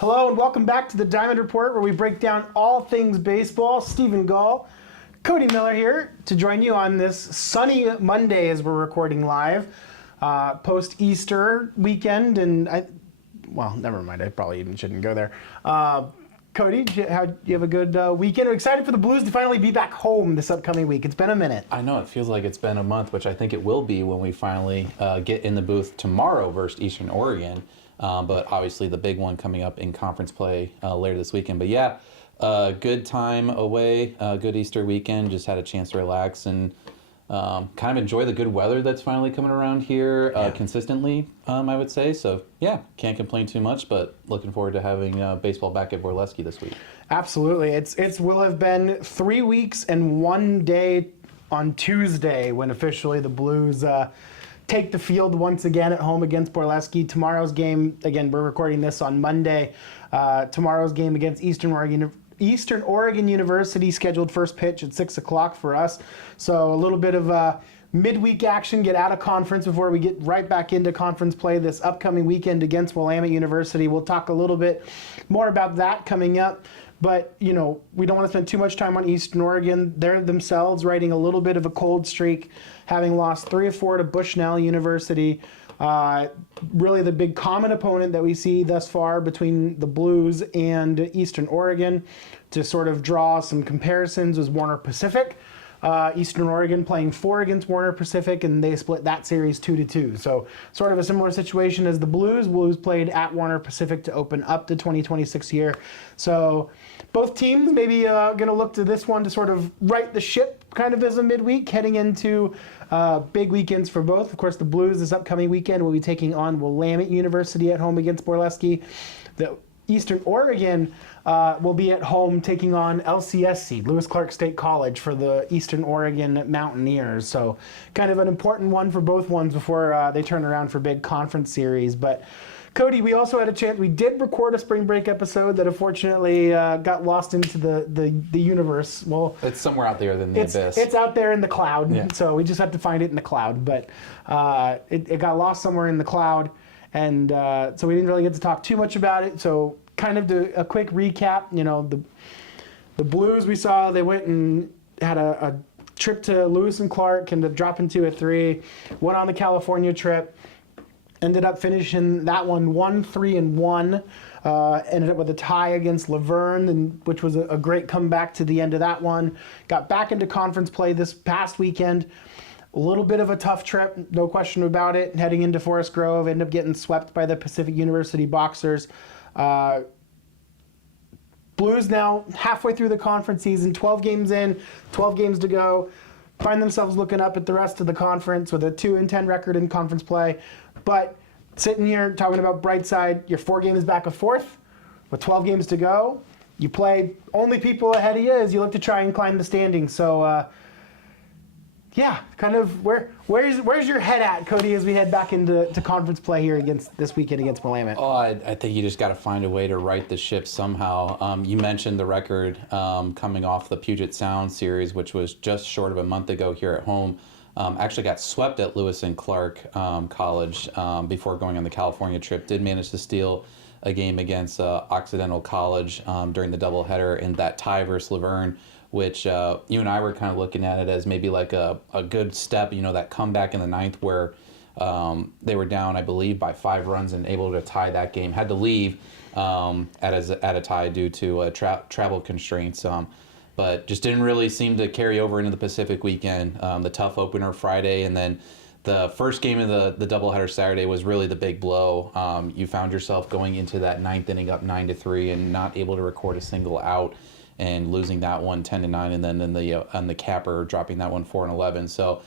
Hello and welcome back to the Diamond Report, where we break down all things baseball. Stephen Gall, Cody Miller here to join you on this sunny Monday as we're recording live, post-Easter weekend. Well, never mind, I probably even shouldn't go there. Cody, you have a good weekend? I'm excited for the Blues to finally be back home this upcoming week. It's been a minute. I know, it feels like it's been a month, which I think it will be when we finally get in the booth tomorrow versus Eastern Oregon. But obviously the big one coming up in conference play later this weekend. But yeah, good time away, good Easter weekend. Just had a chance to relax and kind of enjoy the good weather that's finally coming around here consistently, I would say. So yeah, can't complain too much, but looking forward to having baseball back at Borleski this week. Absolutely. It will have been 3 weeks and 1 day on Tuesday when officially the Blues take the field once again at home against Borleski. Tomorrow's game, again, we're recording this on Monday. Tomorrow's game against Eastern Oregon University, scheduled first pitch at 6 o'clock for us. So a little bit of midweek action, get out of conference before we get right back into conference play this upcoming weekend against Willamette University. We'll talk a little bit more about that coming up. But, you know, we don't want to spend too much time on Eastern Oregon. They're themselves riding a little bit of a cold streak, having lost 3 of 4 to Bushnell University. Really the big common opponent that we see thus far between the Blues and Eastern Oregon. To sort of draw some comparisons was Warner Pacific. Eastern Oregon playing 4 against Warner Pacific, and they split that series 2-2. So sort of a similar situation as the Blues. Blues played at Warner Pacific to open up the 2026 year. So both teams maybe going to look to this one to sort of right the ship kind of as a midweek, heading into big weekends for both. Of course, the Blues this upcoming weekend will be taking on Willamette University at home against Borleski. The Eastern Oregon will be at home taking on LCS seed, Lewis Clark State College, for the Eastern Oregon Mountaineers. So kind of an important one for both ones before they turn around for big conference series. But Cody, we also had a chance, we did record a spring break episode that unfortunately got lost into the universe. Well, it's somewhere out there in the abyss. It's out there in the cloud, yeah. So we just have to find it in the cloud. But it got lost somewhere in the cloud, and so we didn't really get to talk too much about it. So kind of do a quick recap. You know, the Blues, we saw they went and had a trip to Lewis and Clark and to drop into a 3, went on the California trip, ended up finishing that one 1-3-1, ended up with a tie against Laverne, which was a great comeback to the end of that one. Got back into conference play this past weekend. A little bit of a tough trip, no question about it. Heading into Forest Grove, ended up getting swept by the Pacific University Boxers. Blues now halfway through the conference season, 12 games in, 12 games to go, find themselves looking up at the rest of the conference with a 2-10 record in conference play. But sitting here talking about bright side, you're 4 games back of 4th with 12 games to go. You play only people ahead of you as you look to try and climb the standings. So yeah, kind of where's your head at, Cody, as we head back into conference play here against this weekend against Willamette? Oh, I think you just got to find a way to right the ship somehow. You mentioned the record coming off the Puget Sound series, which was just short of a month ago here at home. Actually got swept at Lewis and Clark College before going on the California trip. Did manage to steal a game against Occidental College during the doubleheader in that tie versus Laverne, which you and I were kind of looking at it as maybe like a good step, you know, that comeback in the 9th where they were down, I believe, by 5 runs and able to tie that game. Had to leave at a tie due to travel constraints. But just didn't really seem to carry over into the Pacific weekend. The tough opener Friday, and then the first game of the doubleheader Saturday was really the big blow. You found yourself going into that 9th inning up 9-3 and not able to record a single out, and losing that one 10-9, and then on the capper dropping that one 4-11. So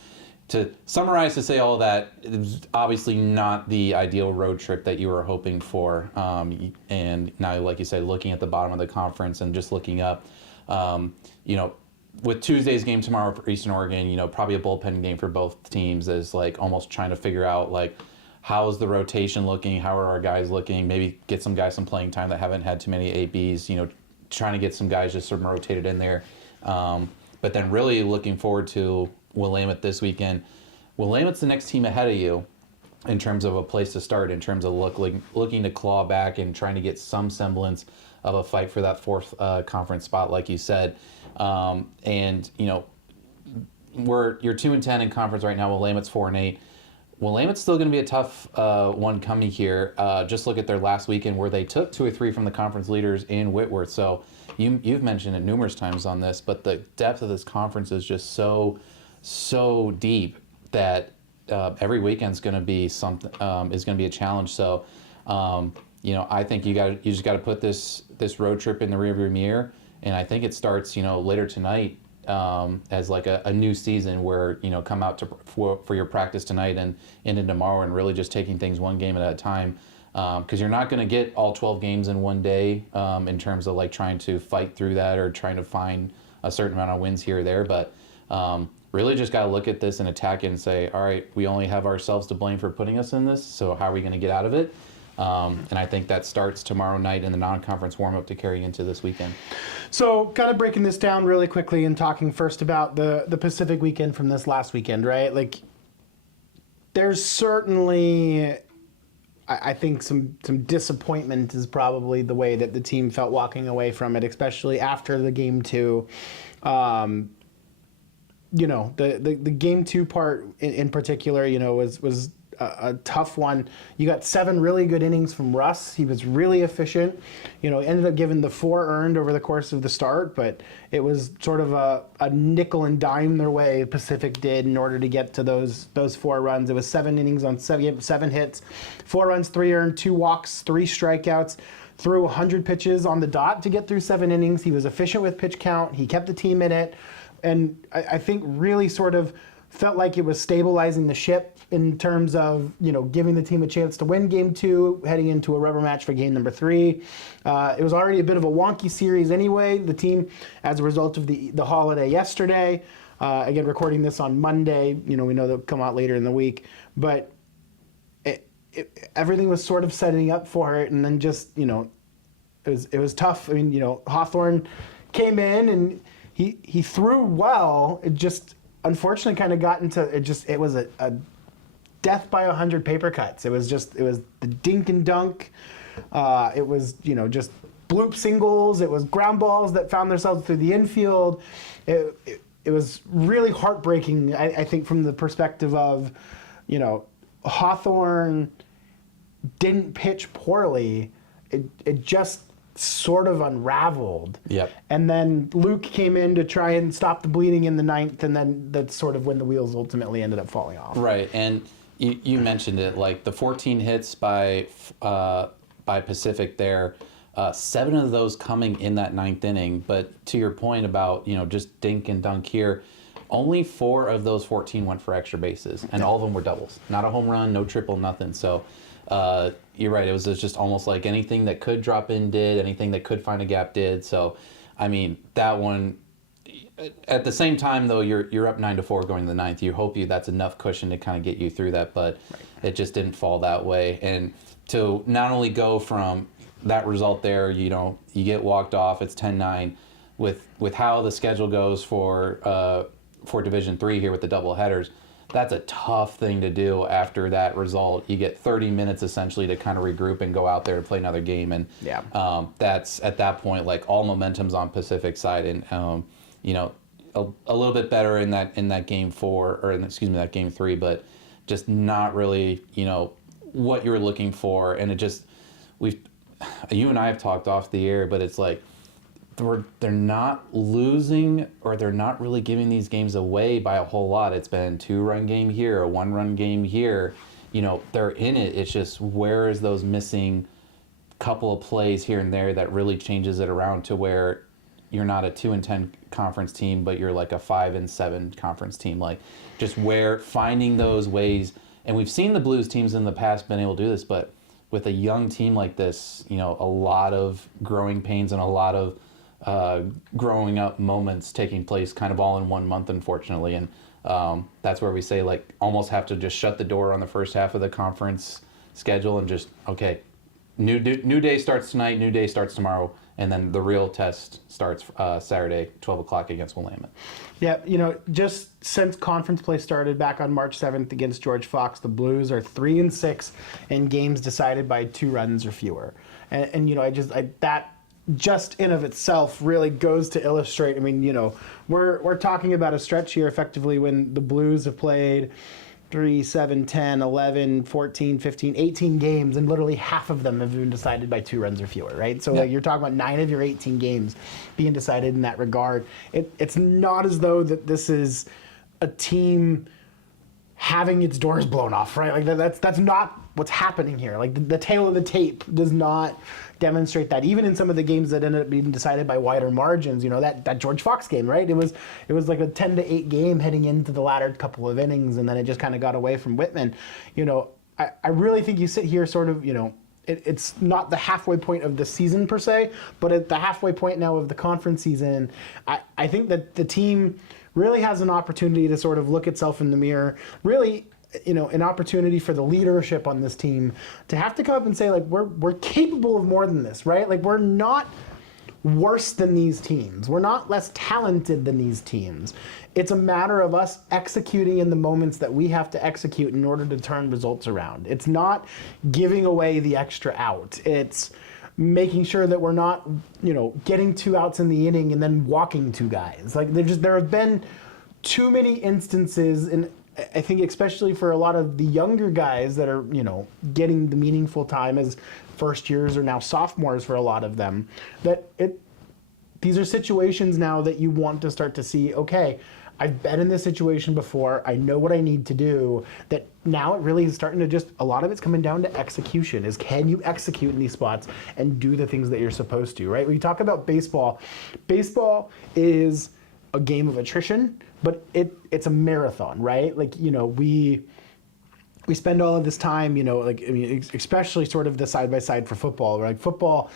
to summarize, to say all that, it was obviously not the ideal road trip that you were hoping for. And now, like you said, looking at the bottom of the conference and just looking up. You know, with Tuesday's game tomorrow for Eastern Oregon, you know, probably a bullpen game for both teams is like almost trying to figure out like how's the rotation looking, how are our guys looking, maybe get some guys some playing time that haven't had too many ABs, you know, trying to get some guys just sort of rotated in there. But then really looking forward to Willamette this weekend. Willamette's the next team ahead of you. in terms of a place to start, in terms of looking to claw back and trying to get some semblance of a fight for that fourth conference spot, like you said. And you're 2-10 in conference right now. Willamette's 4-8. Willamette's still going to be a tough one coming here. Just look at their last weekend where they took 2 or 3 from the conference leaders in Whitworth. So you've mentioned it numerous times on this, but the depth of this conference is just so deep that every weekend's going to be something is going to be a challenge. So I think you just got to put this road trip in the rearview mirror, and I think it starts later tonight. As like a new season where come out for your practice tonight and into tomorrow, and really just taking things one game at a time, because you're not going to get all 12 games in one day in terms of like trying to fight through that or trying to find a certain amount of wins here or there, but really just got to look at this and attack it and say, all right, we only have ourselves to blame for putting us in this, so how are we going to get out of it? And I think that starts tomorrow night in the non-conference warm-up to carry into this weekend. So kind of breaking this down really quickly and talking first about the Pacific weekend from this last weekend, right? Like, there's certainly, I think, some disappointment is probably the way that the team felt walking away from it, especially after the game 2. The game 2 part in particular, was a tough one. You got 7 really good innings from Russ. He was really efficient. Ended up giving the 4 earned over the course of the start, but it was sort of a nickel and dime their way Pacific did in order to get to those 4 runs. It was 7 innings on 7 hits, 4 runs, 3 earned, 2 walks, 3 strikeouts. Threw 100 pitches on the dot to get through 7 innings. He was efficient with pitch count. He kept the team in it, and I think really sort of felt like it was stabilizing the ship in terms of, giving the team a chance to win game 2, heading into a rubber match for game number 3. It was already a bit of a wonky series anyway. The team, as a result of the holiday yesterday, again, recording this on Monday, we know they'll come out later in the week, but everything was sort of setting up for it, and then just, it was tough. I mean, Hawthorne came in and he threw well. It just unfortunately kind of got into it was a death by 100 paper cuts. It was the dink and dunk. It was just bloop singles. It was ground balls that found themselves through the infield. It was really heartbreaking, I think, from the perspective of Hawthorne didn't pitch poorly. It just sort of unraveled. Yep. And then Luke came in to try and stop the bleeding in the 9th, and then that's sort of when the wheels ultimately ended up falling off. Right, and you mentioned it, like the 14 hits by Pacific there, 7 of those coming in that 9th inning. But to your point about just dink and dunk here, only 4 of those 14 went for extra bases, and all of them were doubles. Not a home run, no triple, nothing. So you're right. It was just almost like anything that could drop in did, anything that could find a gap did. So, I mean, that one. At the same time, though, you're up 9-4 going to the 9th. You hope that's enough cushion to kind of get you through that, but it just didn't fall that way. And to not only go from that result there, you get walked off. It's 10-9. With how the schedule goes for Division III here with the double headers. That's a tough thing to do after that result. You get 30 minutes essentially to kind of regroup and go out there and play another game. And that's at that point, like, all momentum's on Pacific side, and a little bit better in that game 4, or that game 3, but just not really what you were looking for. And it just you and I have talked off the air, but it's like they're not losing, or they're not really giving these games away by a whole lot. It's been 2-run game here, a 1-run game here. They're in it. It's just, where is those missing couple of plays here and there that really changes it around to where you're not a 2-10 conference team, but you're like a 5-7 conference team. Like, just where finding those ways. And we've seen the Blues teams in the past been able to do this, but with a young team like this, a lot of growing pains and a lot of growing up moments taking place kind of all in 1 month, unfortunately. And that's where we say, like, almost have to just shut the door on the first half of the conference schedule and just, okay, New day starts tonight. New day starts tomorrow, and then the real test starts Saturday, 12 o'clock against Willamette. Yeah, just since conference play started back on March 7th against George Fox, the Blues are 3-6 in games decided by 2 runs or fewer. And that just in of itself really goes to illustrate. I mean, we're talking about a stretch here effectively when the Blues have played 3, 7, 10, 11, 14, 15, 18 games, and literally half of them have been decided by 2 runs or fewer, right? So you're talking about 9 of your 18 games being decided in that regard. It's not as though that this is a team having its doors blown off, right? Like that's not what's happening here. Like the tail of the tape does not demonstrate that. Even in some of the games that ended up being decided by wider margins, that George Fox game, right? It was like a 10-8 game heading into the latter couple of innings, and then it just kind of got away from Whitman. I really think you sit here sort of, it's not the halfway point of the season per se, but at the halfway point now of the conference season, I think that the team really has an opportunity to sort of look itself in the mirror, really, an opportunity for the leadership on this team to have to come up and say, like, we're capable of more than this, right? Like, we're not worse than these teams. We're not less talented than these teams. It's a matter of us executing in the moments that we have to execute in order to turn results around. It's not giving away the extra out. It's making sure that we're not, getting 2 outs in the inning and then walking 2 guys. Like, there have been too many instances, and I think especially for a lot of the younger guys that are, getting the meaningful time as first years or now sophomores for a lot of them, these are situations now that you want to start to see, okay, I've been in this situation before, I know what I need to do, that now it really is starting to a lot of it's coming down to execution, is can you execute in these spots and do the things that you're supposed to, right? When you talk about baseball is a game of attrition, but it's a marathon, right? Like, we spend all of this time, especially sort of the side-by-side for football, right? Football,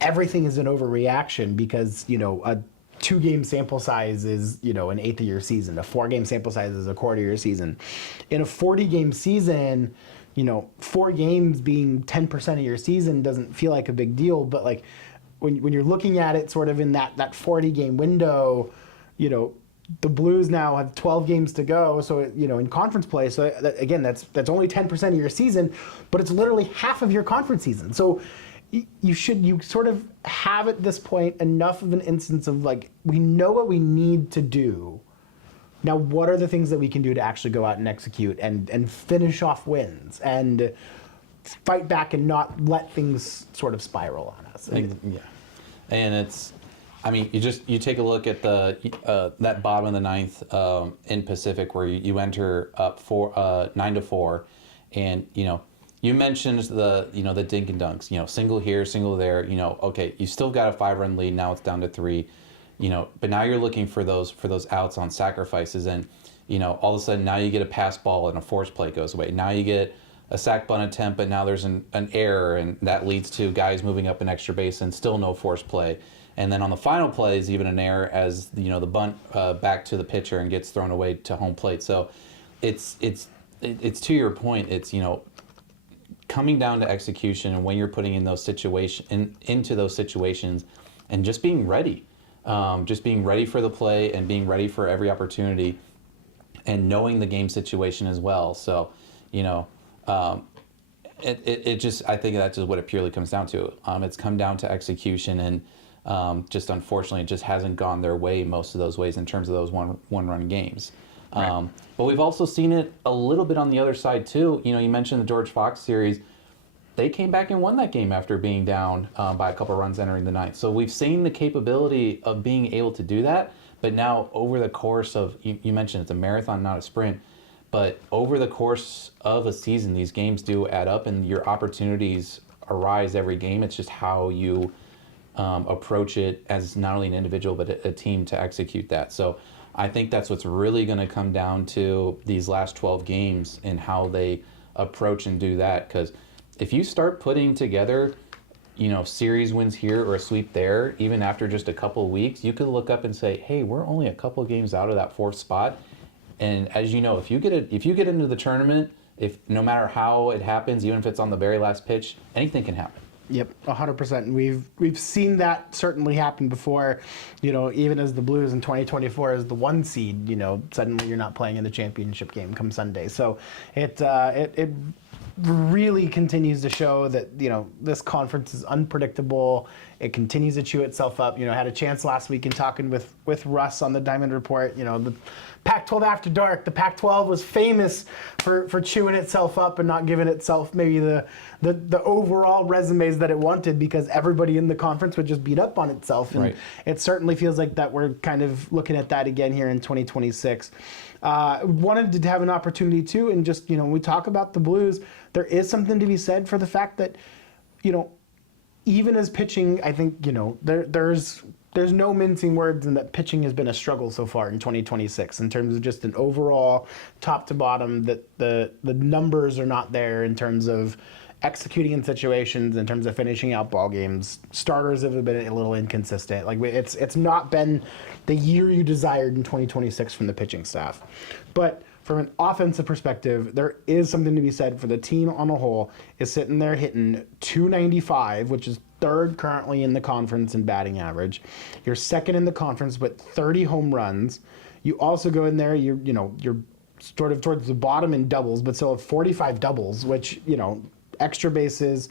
everything is an overreaction because, a 2-game sample size is, an eighth of your season. A 4-game sample size is a quarter of your season. In a 40-game season, 4 games being 10% of your season doesn't feel like a big deal, but like when you're looking at it sort of in that 40-game window, the Blues now have 12 games to go, so in conference play. So again, that's only 10% of your season, but it's literally half of your conference season. So you sort of have at this point enough of an instance of like, we know what we need to do. Now, what are the things that we can do to actually go out and execute and finish off wins and fight back and not let things sort of spiral on us? Yeah, and it's. I mean, you take a look at the that bottom of the ninth in Pacific where you enter up 9-4, and you mentioned the dink and dunks, single here, single there, okay, you still got a 5-run lead, now it's down to 3, but now you're looking for those outs on sacrifices, and all of a sudden now you get a pass ball and a force play goes away. Now you get a sack bunt attempt, but now there's an error, and that leads to guys moving up an extra base and still no force play. And then on the final play is even an error as the bunt back to the pitcher and gets thrown away to home plate. So it's to your point. It's coming down to execution and when you're putting in those into those situations, and just being ready, for the play and being ready for every opportunity, and knowing the game situation as well. So it just, I think that's just what it purely comes down to. It's come down to execution, and just unfortunately it just hasn't gone their way most of those ways in terms of those one-run games. Right. But we've also seen it a little bit on the other side too. You mentioned the George Fox series. They came back and won that game after being down by a couple runs entering the ninth. So we've seen the capability of being able to do that. But now over the course of, you mentioned it's a marathon, not a sprint. But over the course of a season, these games do add up, and your opportunities arise every game. It's just how you approach it as not only an individual but a team to execute that. So I think that's what's really going to come down to these last 12 games and how they approach and do that. Because if you start putting together, series wins here or a sweep there, even after just a couple of weeks, you could look up and say, hey, we're only a couple of games out of that 4th spot. And as you know, if you get into the tournament, if no matter how it happens, even if it's on the very last pitch, anything can happen. Yep, 100%. We've seen that certainly happen before. Even as the Blues in 2024 as the 1 seed, suddenly you're not playing in the championship game come Sunday. So it really continues to show that this conference is unpredictable. It continues to chew itself up. I had a chance last week in talking with Russ on the Diamond Report. The Pac-12 after dark. The Pac-12 was famous for chewing itself up and not giving itself maybe the overall resumes that it wanted, because everybody in the conference would just beat up on itself. And it certainly feels like that we're kind of looking at that again here in 2026. Wanted to have an opportunity too, and just when we talk about the Blues, there is something to be said for the fact that even as pitching, I think there's no mincing words in that pitching has been a struggle so far in 2026 in terms of just an overall top to bottom, that the numbers are not there in terms of executing in situations, in terms of finishing out ball games. Starters have been a little inconsistent. It's not been the year you desired in 2026 from the pitching staff. But from an offensive perspective, there is something to be said for the team on a whole is sitting there hitting .295, which is third currently in the conference in batting average. You're second in the conference with 30 home runs. You also go in there, you're sort of towards the bottom in doubles, but still have 45 doubles, which, extra bases.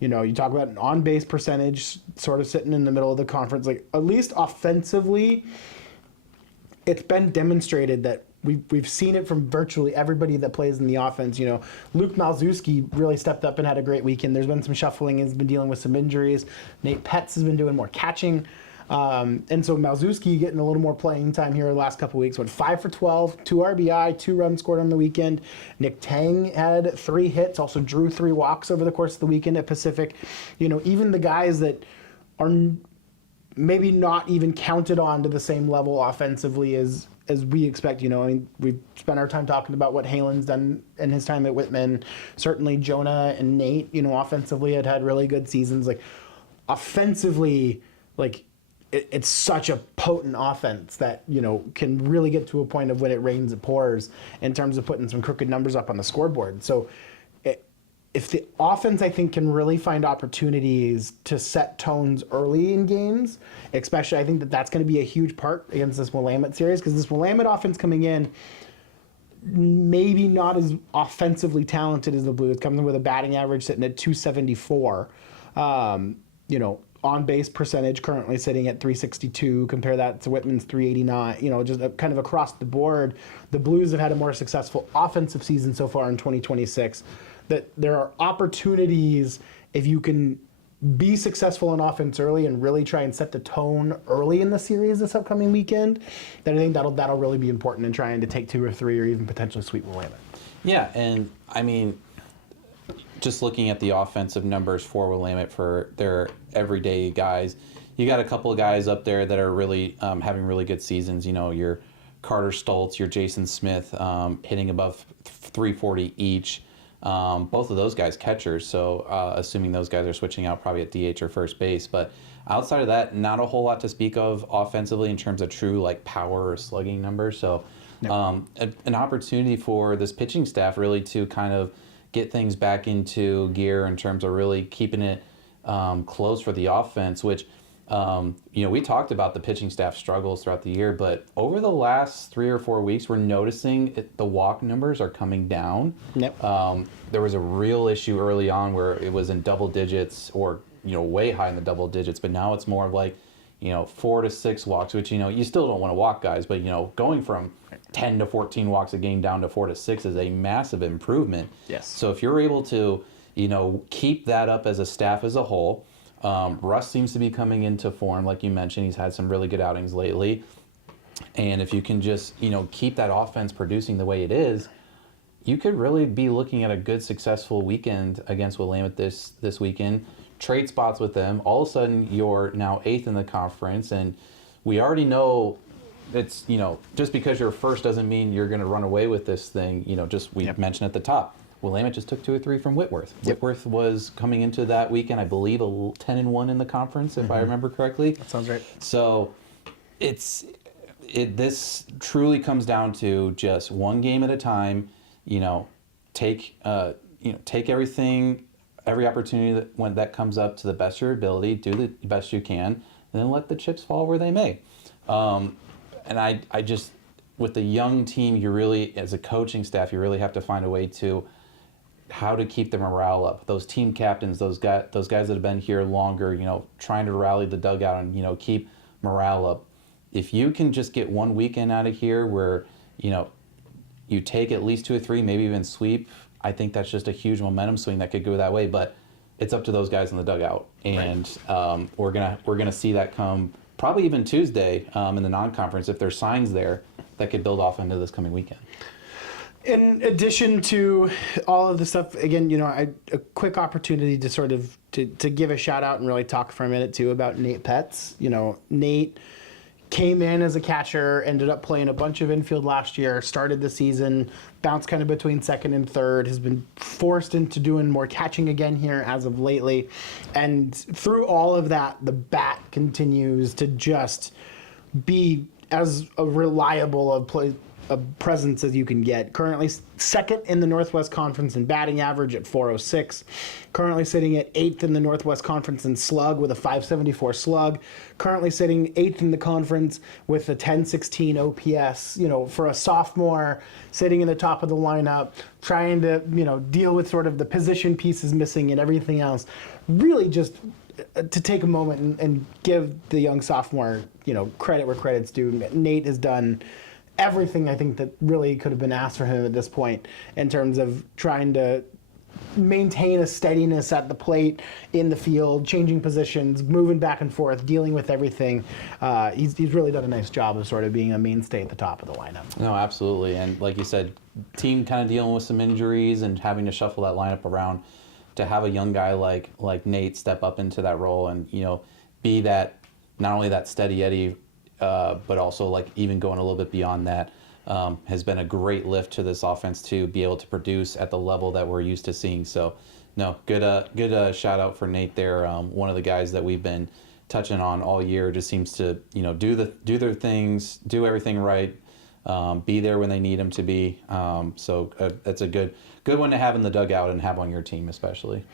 You talk about an on-base percentage sort of sitting in the middle of the conference. At least offensively, it's been demonstrated that we've seen it from virtually everybody that plays in the offense. Luke Malzewski really stepped up and had a great weekend. There's been some shuffling. He's been dealing with some injuries. Nate Petz has been doing more catching. And so Malzewski getting a little more playing time here the last couple of weeks. Went 5 for 12, 2 RBI, 2 runs scored on the weekend. Nick Tang had 3 hits, also drew 3 walks over the course of the weekend at Pacific. Even the guys that are maybe not even counted on to the same level offensively as we expect. We've spent our time talking about what Halen's done in his time at Whitman. Certainly Jonah and Nate, offensively had really good seasons. Offensively, it's such a potent offense that, can really get to a point of when it rains, it pours in terms of putting some crooked numbers up on the scoreboard. So if the offense, I think, can really find opportunities to set tones early in games, especially I think that's going to be a huge part against this Willamette series, because this Willamette offense coming in, maybe not as offensively talented as the Blues, comes in with a batting average sitting at .274. On base percentage currently sitting at .362. Compare that to Whitman's .389. Just kind of across the board, the Blues have had a more successful offensive season so far in 2026. That there are opportunities, if you can be successful in offense early and really try and set the tone early in the series this upcoming weekend, then I think that'll really be important in trying to take 2 or 3 or even potentially sweep Willamette. Yeah, and I mean, just looking at the offensive numbers for Willamette for their everyday guys, you got a couple of guys up there that are really having really good seasons. Your Carter Stoltz, your Jason Smith, hitting above 340 each. Both of those guys catchers, so assuming those guys are switching out probably at DH or first base. But outside of that, not a whole lot to speak of offensively in terms of true power or slugging numbers. So an opportunity for this pitching staff really to kind of get things back into gear in terms of really keeping it close for the offense, which we talked about the pitching staff struggles throughout the year, but over the last 3 or 4 weeks, we're noticing the walk numbers are coming down. Yep. There was a real issue early on where it was in double digits or, way high in the double digits, but now it's more of 4 to 6 walks, which, you still don't want to walk guys, but, going from 10 to 14 walks a game down to 4 to 6 is a massive improvement. Yes. So if you're able to, keep that up as a staff as a whole, Russ seems to be coming into form, like you mentioned. He's had some really good outings lately. And if you can just, keep that offense producing the way it is, you could really be looking at a good, successful weekend against Willamette this weekend. Trade spots with them. All of a sudden, you're now 8th in the conference. And we already know it's, just because you're first doesn't mean you're going to run away with this thing. We mentioned at the top. Willamette just took 2 or 3 from Whitworth. Yep. Whitworth was coming into that weekend, I believe, 10-1 in the conference, if I remember correctly. That sounds right. So this truly comes down to just one game at a time. take everything, every opportunity when that comes up to the best of your ability, do the best you can, and then let the chips fall where they may. And I just, with the young team, you really, as a coaching staff, you really have to find a way to how to keep the morale up. Those team captains, those guys that have been here longer, trying to rally the dugout and keep morale up. If you can just get one weekend out of here where you take at least 2 or 3, maybe even sweep, I think that's just a huge momentum swing that could go that way. But it's up to those guys in the dugout, and we're gonna see that come probably even Tuesday in the non-conference if there's signs there that could build off into this coming weekend. In addition to all of the stuff, again, a quick opportunity to sort of to give a shout out and really talk for a minute too about Nate Petz. Nate came in as a catcher, ended up playing a bunch of infield last year, started the season, bounced kind of between second and third, has been forced into doing more catching again here as of lately. And through all of that, the bat continues to just be as a reliable a presence as you can get. Currently second in the Northwest Conference in batting average at 406. Currently sitting at 8th in the Northwest Conference in slug with a 574 slug. Currently sitting 8th in the conference with a 1016 OPS. For a sophomore sitting in the top of the lineup, trying to deal with sort of the position pieces missing and everything else. Really just to take a moment and give the young sophomore credit where credit's due. Nate has done everything I think that really could have been asked for him at this point in terms of trying to maintain a steadiness at the plate, in the field, changing positions, moving back and forth, dealing with everything. He's really done a nice job of sort of being a mainstay at the top of the lineup. No, absolutely. And like you said, team kind of dealing with some injuries and having to shuffle that lineup around, to have a young guy like Nate step up into that role and be that, not only that steady Eddie, but also even going a little bit beyond that, has been a great lift to this offense to be able to produce at the level that we're used to seeing. So, no, good shout out for Nate there. One of the guys that we've been touching on all year, just seems to do their things, do everything right, be there when they need him to be. So that's a good one to have in the dugout and have on your team especially.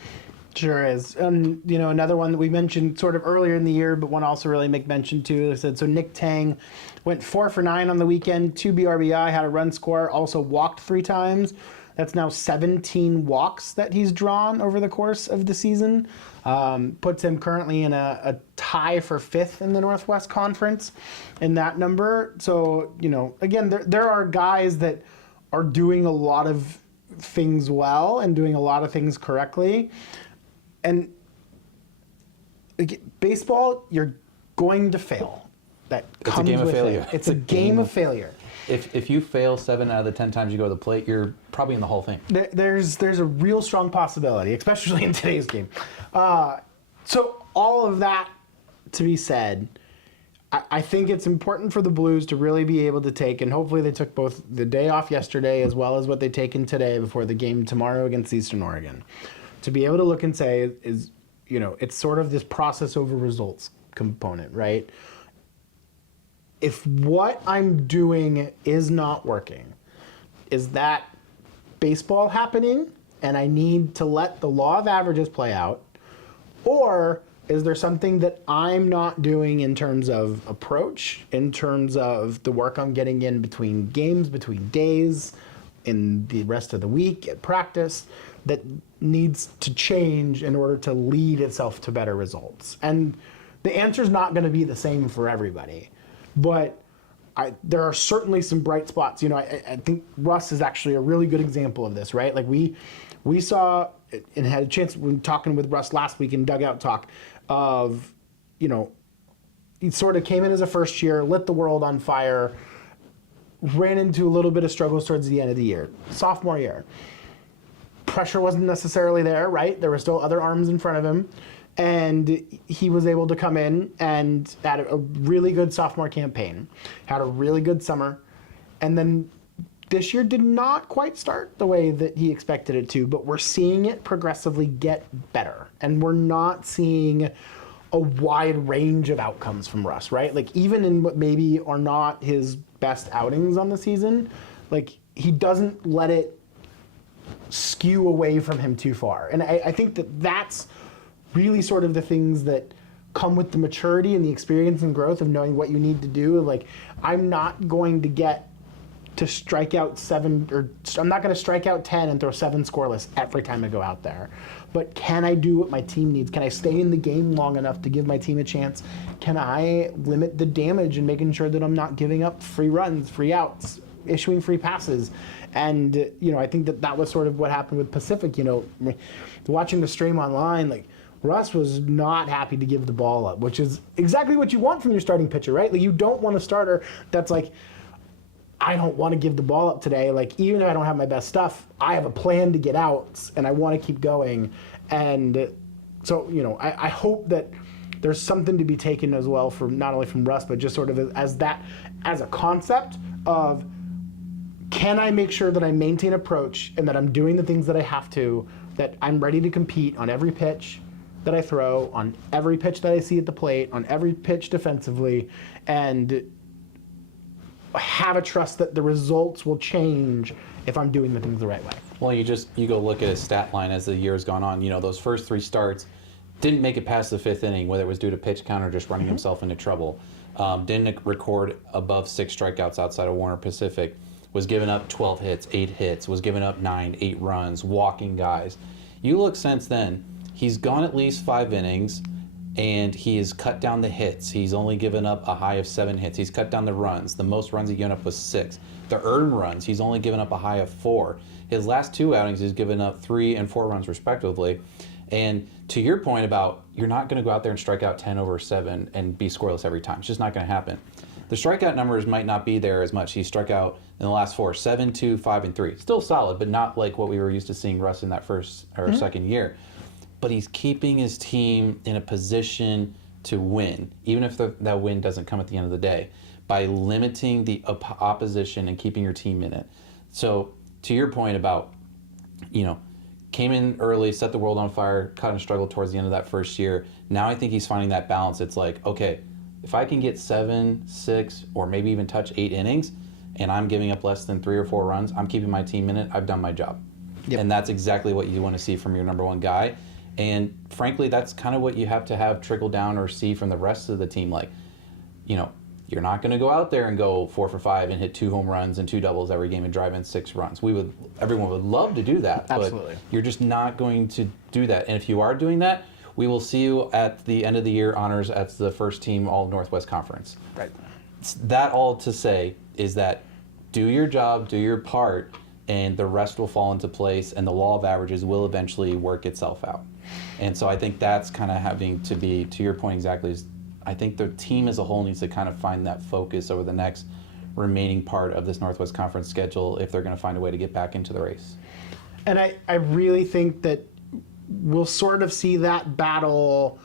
Sure is. And, another one that we mentioned sort of earlier in the year, but one also really make mention to, I said, so Nick Tang went 4 for 9 on the weekend, 2 BRBI, had a run score, also walked 3 times. That's now 17 walks that he's drawn over the course of the season. Puts him currently in a tie for 5th in the Northwest Conference in that number. So, again, there are guys that are doing a lot of things well and doing a lot of things correctly. And baseball, you're going to fail. It's a game of failure. It's a game of failure. If you fail 7 out of the 10 times you go to the plate, you're probably in the Hall of Fame. There's a real strong possibility, especially in today's game. So all of that to be said, I think it's important for the Blues to really be able to take, and hopefully they took both the day off yesterday as well as what they've taken today before the game tomorrow against Eastern Oregon, to be able to look and say, it's sort of this process over results component, right? If what I'm doing is not working, is that baseball happening and I need to let the law of averages play out? Or is there something that I'm not doing in terms of approach, in terms of the work I'm getting in between games, between days, in the rest of the week at practice, that needs to change in order to lead itself to better results? And the answer is not going to be the same for everybody. But there are certainly some bright spots. I think Russ is actually a really good example of this, right? Like we saw and had a chance when talking with Russ last week in Dugout Talk of, he sort of came in as a first year, lit the world on fire, ran into a little bit of struggles towards the end of the year. Sophomore year. Pressure wasn't necessarily there, right? There were still other arms in front of him. And he was able to come in and had a really good sophomore campaign, had a really good summer, and then this year did not quite start the way that he expected it to, but we're seeing it progressively get better. And we're not seeing a wide range of outcomes from Russ, right? Like even in what maybe are not his best outings on the season, like he doesn't let it skew away from him too far. And I think that that's really sort of the things that come with the maturity and the experience and growth of knowing what you need to do. Like, I'm not going to get to strike out 7, or I'm not going to strike out 10 and throw 7 scoreless every time I go out there. But can I do what my team needs? Can I stay in the game long enough to give my team a chance? Can I limit the damage and making sure that I'm not giving up free runs, free outs, issuing free passes? And, I think that was sort of what happened with Pacific. Watching the stream online, like, Russ was not happy to give the ball up, which is exactly what you want from your starting pitcher, right? Like, you don't want a starter that's like, I don't want to give the ball up today. Like, even if I don't have my best stuff, I have a plan to get outs, and I want to keep going. And so, I hope that there's something to be taken as well from not only from Russ, but just sort of as a concept of, can I make sure that I maintain approach and that I'm doing the things that I have to, that I'm ready to compete on every pitch that I throw, on every pitch that I see at the plate, on every pitch defensively, and have a trust that the results will change if I'm doing the things the right way. Well, you go look at his stat line as the year's gone on. Those first 3 starts didn't make it past the 5th inning, whether it was due to pitch count or just running himself into trouble. Didn't record above 6 strikeouts outside of Warner Pacific. Was giving up 12 hits, 8 hits. Was giving up 9, 8 runs, walking guys. You look since then, he's gone at least 5 innings, and he has cut down the hits. He's only given up a high of 7 hits. He's cut down the runs. The most runs he's given up was 6. The earned runs, he's only given up a high of 4. His last 2 outings, he's given up 3 and 4 runs respectively. And to your point about, you're not going to go out there and strike out 10 over 7 and be scoreless every time. It's just not going to happen. The strikeout numbers might not be there as much. He struck out in the last 4, 7, 2, 5, and 3. Still solid, but not like what we were used to seeing Russ in that first or second year. But he's keeping his team in a position to win, even if that win doesn't come at the end of the day, by limiting the opposition and keeping your team in it. So to your point about, came in early, set the world on fire, kind of struggled towards the end of that first year. Now I think he's finding that balance. It's like, okay, if I can get 7, 6, or maybe even touch 8 innings, and I'm giving up less than 3 or 4 runs, I'm keeping my team in it, I've done my job. Yep. And that's exactly what you want to see from your number 1 guy. And frankly, that's kind of what you have to have trickle down or see from the rest of the team. Like, you're not going to go out there and go 4 for 5 and hit 2 home runs and 2 doubles every game and drive in 6 runs. Everyone would love to do that. Absolutely. But you're just not going to do that. And if you are doing that, we will see you at the end of the year honors as the first team All Northwest Conference. Right. That all to say is that do your job, do your part, and the rest will fall into place, and the law of averages will eventually work itself out. And so I think that's kind of having to be, to your point exactly, is I think the team as a whole needs to kind of find that focus over the next remaining part of this Northwest Conference schedule if they're going to find a way to get back into the race. And I really think that we'll sort of see that battle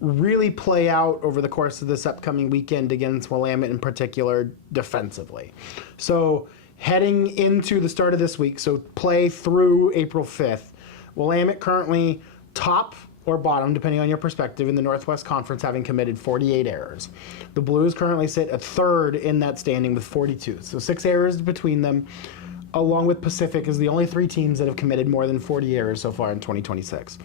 really play out over the course of this upcoming weekend against Willamette in particular defensively. So heading into the start of this week, so play through April 5th, Willamette currently top or bottom, depending on your perspective, in the Northwest Conference, having committed 48 errors. The Blues currently sit at 3rd in that standing with 42. So 6 errors between them, along with Pacific, is the only 3 teams that have committed more than 40 errors so far in 2026.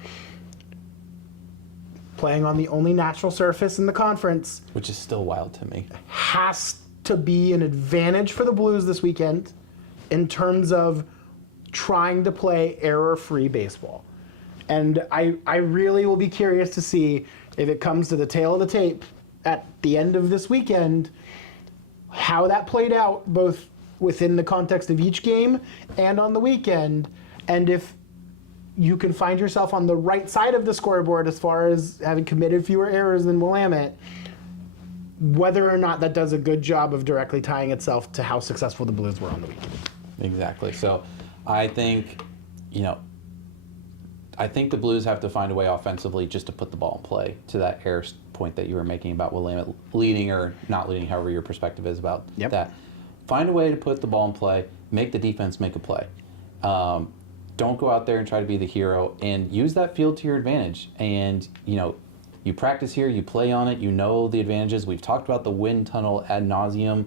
Playing on the only natural surface in the conference, which is still wild to me, has to be an advantage for the Blues this weekend in terms of trying to play error-free baseball. And I really will be curious to see if it comes to the tail of the tape at the end of this weekend, how that played out both within the context of each game and on the weekend, and if you can find yourself on the right side of the scoreboard as far as having committed fewer errors than Willamette, whether or not that does a good job of directly tying itself to how successful the Blues were on the weekend. Exactly. So I think, I think the Blues have to find a way offensively just to put the ball in play, to that error point that you were making about Willamette leading or not leading, however your perspective is about that. Find a way to put the ball in play, make the defense make a play. Don't go out there and try to be the hero, and use that field to your advantage. And, you practice here, you play on it, you know the advantages. We've talked about the wind tunnel ad nauseum.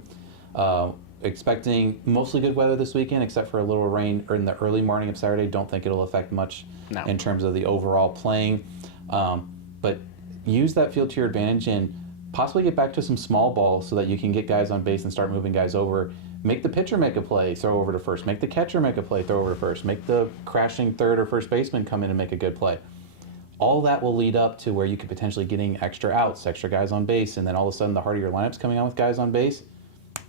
expecting mostly good weather this weekend, except for a little rain in the early morning of Saturday. Don't think it'll affect much in terms of the overall playing. But use that field to your advantage and possibly get back to some small ball so that you can get guys on base and start moving guys over. Make the pitcher make a play, throw over to first. Make the catcher make a play, throw over to first. Make the crashing third or first baseman come in and make a good play. All that will lead up to where you could potentially getting extra outs, extra guys on base, and then all of a sudden the heart of your lineup's coming out with guys on base,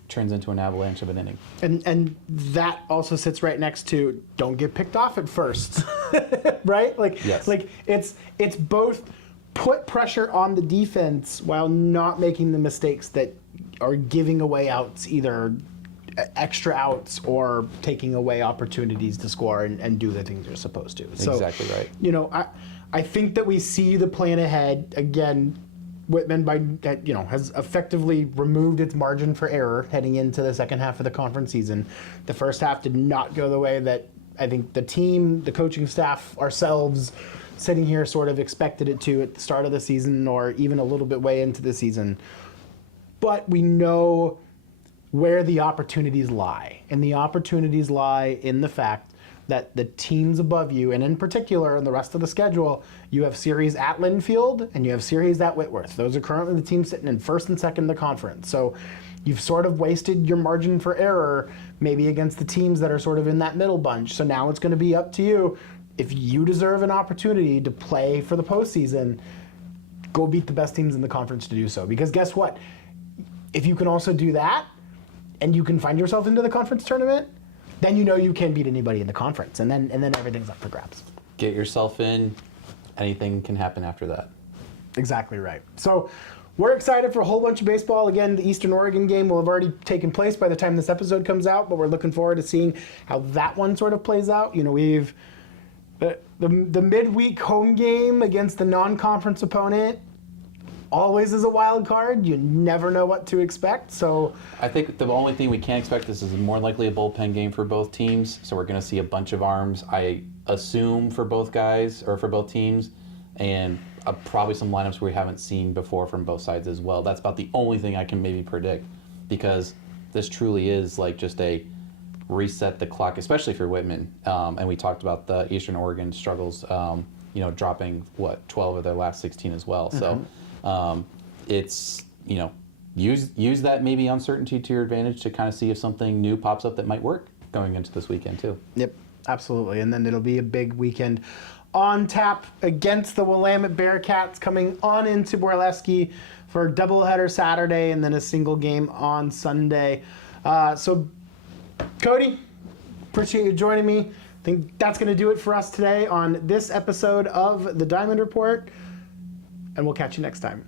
turns into an avalanche of an inning. And that also sits right next to don't get picked off at first, right? Yes. Like it's both put pressure on the defense while not making the mistakes that are giving away outs, either extra outs or taking away opportunities to score and do the things you're supposed to. So, exactly right. I think that we see the plan ahead. Again, Whitman has effectively removed its margin for error heading into the second half of the conference season. The first half did not go the way that I think the team, the coaching staff, ourselves, sitting here sort of expected it to at the start of the season or even a little bit way into the season. But we know where the opportunities lie. And the opportunities lie in the fact that the teams above you, and in particular in the rest of the schedule, you have series at Linfield and you have series at Whitworth. Those are currently the teams sitting in first and second in the conference. So you've sort of wasted your margin for error maybe against the teams that are sort of in that middle bunch. So now it's going to be up to you. If you deserve an opportunity to play for the postseason, go beat the best teams in the conference to do so. Because guess what? If you can also do that, and you can find yourself into the conference tournament, then you know you can beat anybody in the conference, and then everything's up for grabs. Get yourself in. Anything can happen after that. Exactly right. So we're excited for a whole bunch of baseball. Again, the Eastern Oregon game will have already taken place by the time this episode comes out, but we're looking forward to seeing how that one sort of plays out. We've the midweek home game against the non-conference opponent always is a wild card. You never know what to expect. So I think the only thing we can expect, this is more likely a bullpen game for both teams. So we're going to see a bunch of arms, I assume, for both guys or for both teams, and probably some lineups we haven't seen before from both sides as well. That's about the only thing I can maybe predict, because this truly is like just a reset the clock, especially for Whitman. And we talked about the Eastern Oregon struggles, dropping 12 of their last 16 as well. Mm-hmm. So it's, use that maybe uncertainty to your advantage to kind of see if something new pops up that might work going into this weekend too. Yep, absolutely. And then it'll be a big weekend on tap against the Willamette Bearcats, coming on into Borleski for a doubleheader Saturday and then a single game on Sunday. So Cody, appreciate you joining me. I think that's going to do it for us today on this episode of the Diamond Report. And we'll catch you next time.